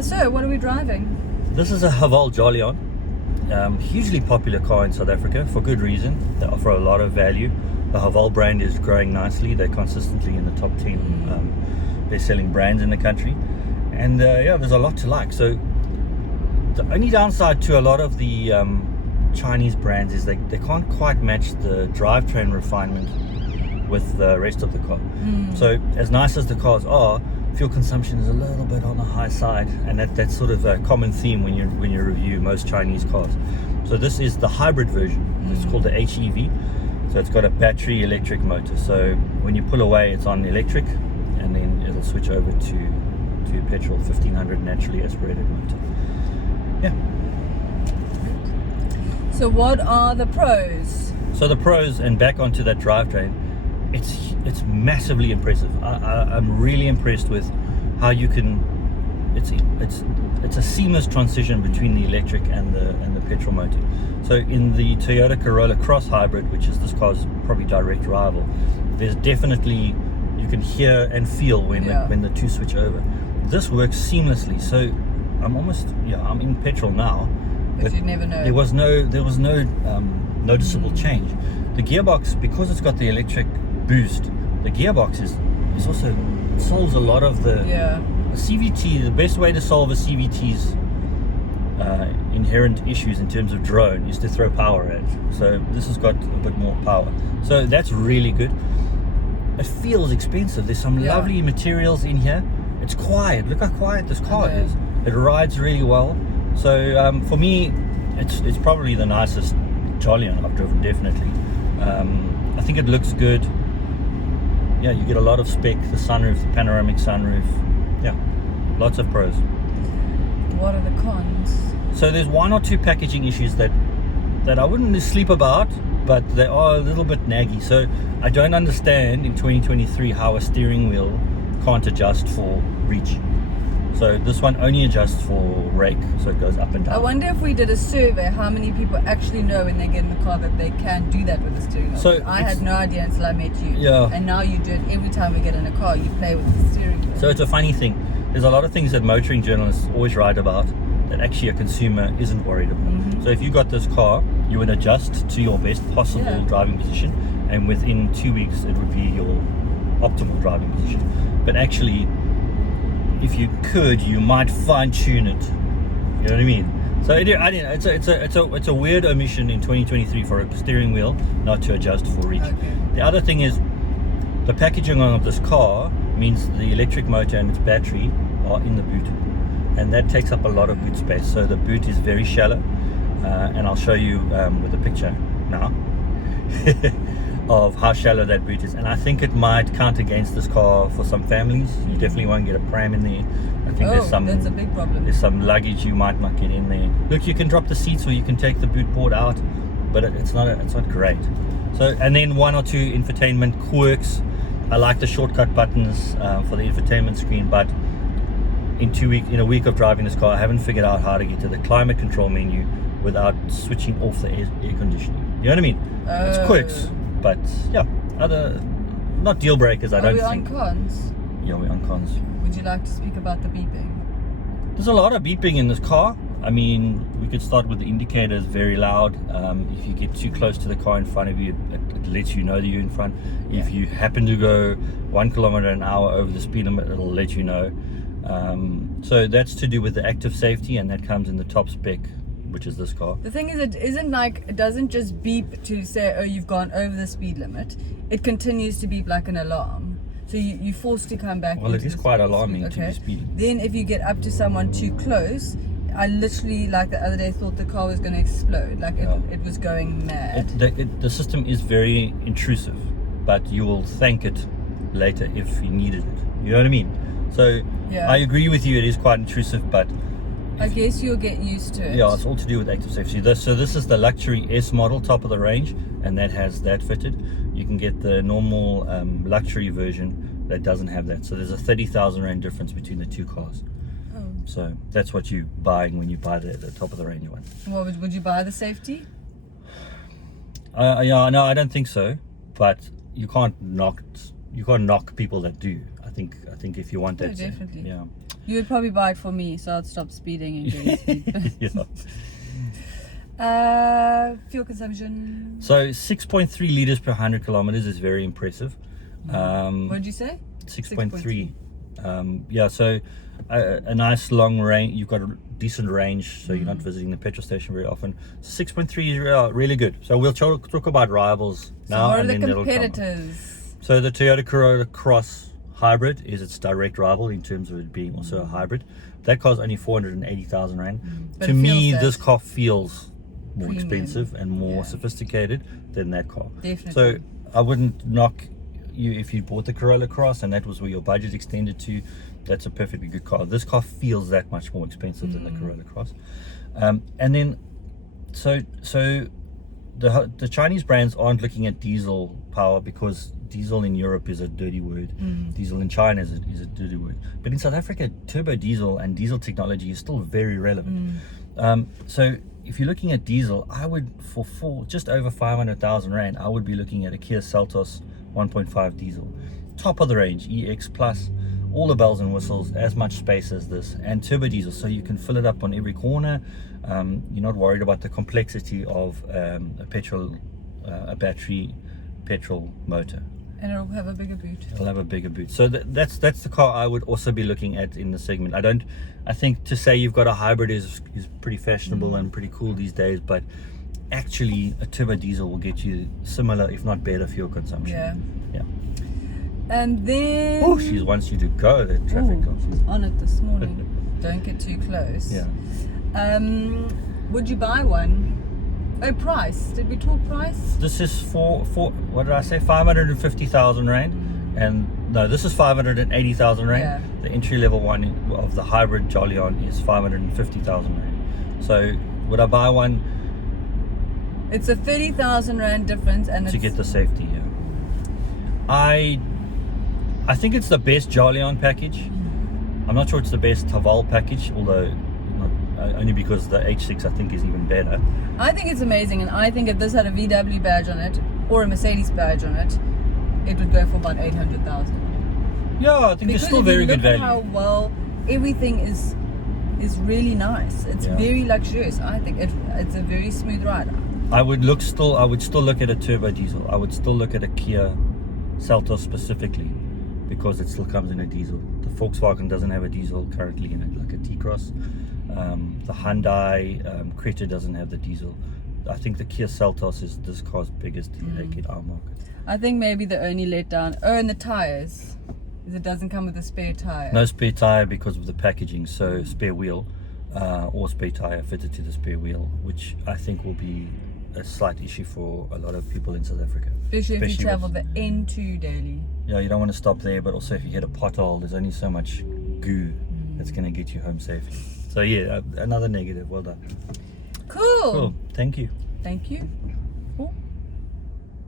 So, what are we driving? This is a Haval Jolion, hugely popular car in South Africa for good reason. They offer a lot of value. The Haval brand is growing nicely. They're consistently in the top 10 best-selling brands in the country. And yeah, there's a lot to like. So the only downside to a lot of the Chinese brands is they can't quite match the drivetrain refinement with the rest of the car. So as nice as the cars are, fuel consumption is a little bit on the high side, and that's sort of a common theme when you review most Chinese cars. So this is the hybrid version. It's called the HEV. So it's got a battery electric motor. So when you pull away, it's on electric, and then it'll switch over to petrol 1500 naturally aspirated motor. Yeah. So what are the pros? So the pros, and back onto that drivetrain, it's massively impressive. I'm really impressed with how you can. It's a seamless transition between the electric and the petrol motor. So in the Toyota Corolla Cross Hybrid, which is this car's probably direct rival, there's definitely, you can hear and feel when the two switch over. This works seamlessly. So I'm in petrol now, but you never know. There was no noticeable change. The gearbox, because it's got the electric boost, the gearbox is also solves a lot of the CVT. The best way to solve a CVT's inherent issues in terms of drone is to throw power at it. So this has got a bit more power. So that's really good. It feels expensive. There's some lovely materials in here. It's quiet. Look how quiet this car is. It rides really well. So for me, it's probably the nicest Jolion I've driven, definitely. I think it looks good. Yeah, you get a lot of spec, the sunroof, the panoramic sunroof. Yeah, lots of pros. What are the cons? So there's one or two packaging issues that I wouldn't sleep about, but they are a little bit naggy. So I don't understand in 2023 how a steering wheel can't adjust for reach. So this one only adjusts for rake, so it goes up and down. I wonder if we did a survey, how many people actually know when they get in the car that they can do that with the steering wheel. So I had no idea until I met you. Yeah. And now you do it every time we get in a car, you play with the steering wheel. So it's a funny thing. There's a lot of things that motoring journalists always write about that actually a consumer isn't worried about. So if you got this car, you would adjust to your best possible driving position, and within 2 weeks it would be your optimal driving position. But actually, if you could, you might fine-tune it. You know what I mean? So I don't know. It's a weird omission in 2023 for a steering wheel not to adjust for reach. The other thing is the packaging of this car means the electric motor and its battery are in the boot, and that takes up a lot of boot space. So the boot is very shallow, and I'll show you with a picture now of how shallow that boot is. And I think it might count against this car for some families. You definitely won't get a pram in there. I think that's a big problem. There's some luggage you might not get in there. Look, you can drop the seats or you can take the boot board out, but it's not great. So, and then one or two infotainment quirks. I like the shortcut buttons for the infotainment screen, but in a week of driving this car, I haven't figured out how to get to the climate control menu without switching off the air conditioning. You know what I mean? It's quirks. But yeah, other not deal breakers. I don't think. Are we on cons? Yeah, we're on cons. Would you like to speak about the beeping? There's a lot of beeping in this car. I mean, we could start with the indicators, very loud. If you get too close to the car in front of you, it lets you know that you're in front. If you happen to go 1 kilometer an hour over the speed limit, it'll let you know. So that's to do with the active safety, and that comes in the top spec, which is this car. The thing is, it doesn't just beep to say, oh, you've gone over the speed limit. It continues to beep like an alarm. So you're forced to come back. Well, it is quite alarming to be speeding. Then if you get up to someone too close, I literally, like the other day, thought the car was going to explode. Like it was going mad. The system is very intrusive, but you will thank it later if you needed it. You know what I mean? So I agree with you, it is quite intrusive, but I guess you'll get used to it. Yeah, it's all to do with active safety. So this is the luxury S model, top of the range, and that has that fitted. You can get the normal luxury version that doesn't have that. So there's a 30,000 rand difference between the two cars. So that's what you're buying when you buy the top of the range one. Well, would you buy the safety? Yeah, no, I don't think so. But you can't knock people that do. I think if you want that. Definitely. Yeah. You would probably buy it for me, so I'd stop speeding and getting speed. Yeah. Fuel consumption. So 6.3 liters per 100 kilometers is very impressive. What did you say? 6.3. Yeah, so a nice long range. You've got a decent range, so you're not visiting the petrol station very often. So 6.3 is really good. So we'll talk about rivals now. So what are and the then it'll come. competitors? So the Toyota Corolla Cross Hybrid is its direct rival in terms of it being also a hybrid. That car's only 480,000 rand. But To it me, feels this that car feels more premium. expensive and more Yeah. sophisticated than that car. Definitely. So I wouldn't knock you if you bought the Corolla Cross and that was where your budget extended to. That's a perfectly good car. This car feels that much more expensive than the Corolla Cross. And then, so the Chinese brands aren't looking at diesel power because diesel in Europe is a dirty word. Diesel in China is a dirty word. But in South Africa, turbo diesel and diesel technology is still very relevant. So if you're looking at diesel, I would, for just over 500,000 Rand, I would be looking at a Kia Seltos 1.5 diesel. Top of the range, EX Plus, all the bells and whistles, as much space as this, and turbo diesel, so you can fill it up on every corner. You're not worried about the complexity of a battery petrol motor. And it'll have a bigger boot. It'll have a bigger boot. So that's the car I would also be looking at in the segment. I think to say you've got a hybrid is pretty fashionable and pretty cool these days, but actually a turbo diesel will get you similar, if not better, fuel consumption. Yeah. And then... Oh, she wants you to go, the traffic cop. She's on it this morning. Don't get too close. Yeah. Would you buy one? Oh, price. Did we talk price? This is for what did I say? 550,000 Rand. And no, this is 580,000 Rand. Yeah. The entry level one of the hybrid Jolion is 550,000 Rand. So would I buy one? It's a 30,000 Rand difference, and To it's, get the safety, yeah. I think it's the best Jolion package. I'm not sure it's the best Haval package, although only because the H6 I think is even better. I think it's amazing, and I think if this had a VW badge on it or a Mercedes badge on it, it would go for about 800,000. Yeah, I think it's still very good value. How well everything is really nice. It's very luxurious. I think it's a very smooth ride. I would still look at a turbo diesel. I would still look at a Kia Seltos specifically, because it still comes in a diesel. The Volkswagen doesn't have a diesel currently in it, like a T-Cross. The Hyundai Creta doesn't have the diesel. I think the Kia Seltos is this car's biggest headache in our market. I think maybe the only letdown, and the tires, is it doesn't come with a spare tire. No spare tire because of the packaging, so spare wheel or spare tire fitted to the spare wheel, which I think will be a slight issue for a lot of people in South Africa. Especially if you with- travel the N2 daily. Yeah, you don't want to stop there, but also if you hit a pothole, there's only so much goo that's going to get you home safely. So yeah, another negative. Well done. Cool. Cool. Thank you. Thank you. Cool.